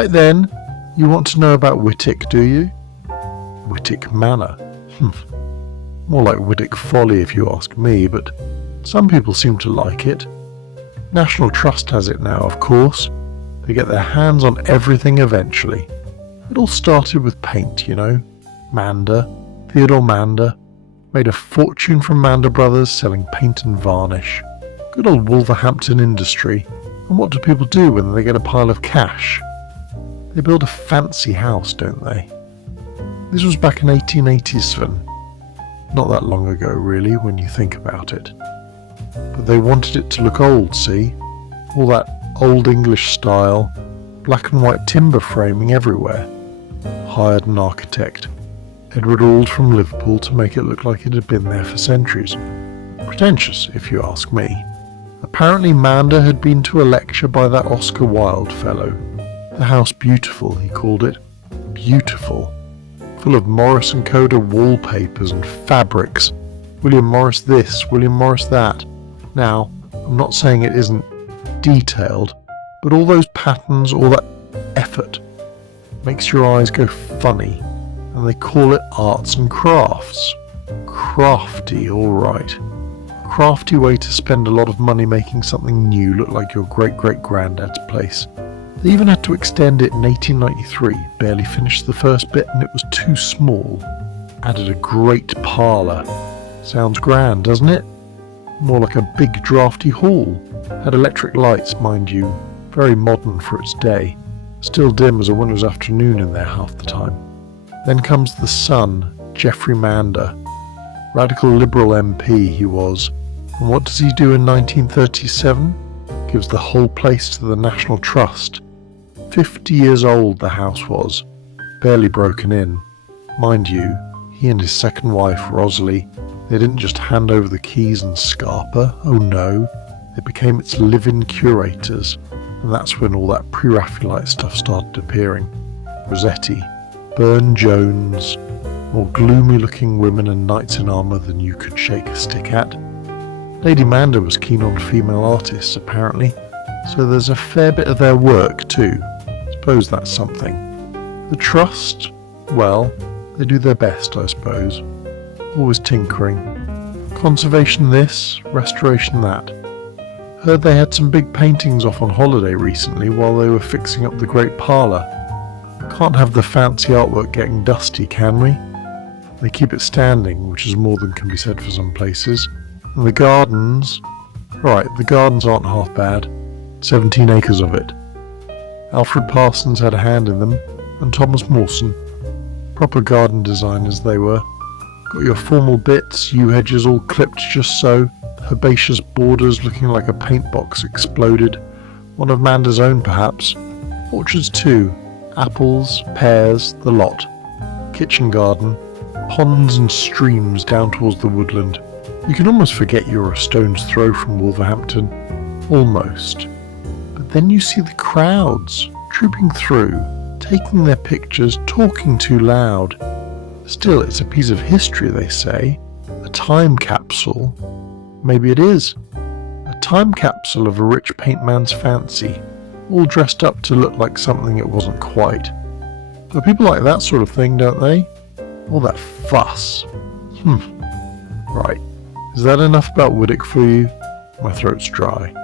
Right then, you want to know about Wightwick, do you? Wightwick Manor. More like Wightwick Folly if you ask me, but some people seem to like it. National Trust has it now, of course. They get their hands on everything eventually. It all started with paint, you know. Mander, Theodore Mander, made a fortune from Mander Brothers selling paint and varnish. Good old Wolverhampton industry. And what do people do when they get a pile of cash? They build a fancy house, don't they? This was back in 1880s, Sven. Not that long ago, really, when you think about it. But they wanted it to look old, see? All that old English style, black and white timber framing everywhere. Hired an architect, Edward Ald from Liverpool, to make it look like it had been there for centuries. Pretentious, if you ask me. Apparently Mander had been to a lecture by that Oscar Wilde fellow. The House Beautiful, he called it. Beautiful. Full of Morris & Coda wallpapers and fabrics. William Morris this, William Morris that. Now, I'm not saying it isn't detailed, but all those patterns, all that effort, makes your eyes go funny, and they call it arts and crafts. Crafty, all right. Crafty way to spend a lot of money making something new look like your great-great-granddad's place. They even had to extend it in 1893, barely finished the first bit and it was too small. Added a great parlour. Sounds grand, doesn't it? More like a big drafty hall. Had electric lights, mind you, very modern for its day. Still dim as a winter's afternoon in there half the time. Then comes the son, Geoffrey Mander. Radical Liberal MP he was. And what does he do in 1937? Gives the whole place to the National Trust. 50 years old the house was, barely broken in. Mind you, he and his second wife, Rosalie, they didn't just hand over the keys and scarper, oh no, they became its live-in curators, and that's when all that pre-Raphaelite stuff started appearing. Rossetti, Burne-Jones, more gloomy-looking women and knights in armour than you could shake a stick at. Lady Mander was keen on female artists, apparently, so there's a fair bit of their work too. Suppose that's something. The Trust, well, they do their best, I suppose. Always tinkering. Conservation this, restoration that. Heard they had some big paintings off on holiday recently while they were fixing up the great parlour. Can't have the fancy artwork getting dusty, can we? They keep it standing, which is more than can be said for some places. And the gardens... Right, the gardens aren't half bad. 17 acres of it. Alfred Parsons had a hand in them, and Thomas Mawson. Proper garden designers they were. Got your formal bits, yew hedges all clipped just so, herbaceous borders looking like a paint box exploded. One of Mander's own perhaps. Orchards too. Apples, pears, the lot. Kitchen garden. Ponds and streams down towards the woodland. You can almost forget you're a stone's throw from Wolverhampton. Almost. But then you see the crowds trooping through, taking their pictures, talking too loud. Still, it's a piece of history, they say. A time capsule. Maybe it is. A time capsule of a rich paintman's fancy, all dressed up to look like something it wasn't quite. But people like that sort of thing, don't they? All that fuss. Right. Is that enough about Wightwick for you? My throat's dry.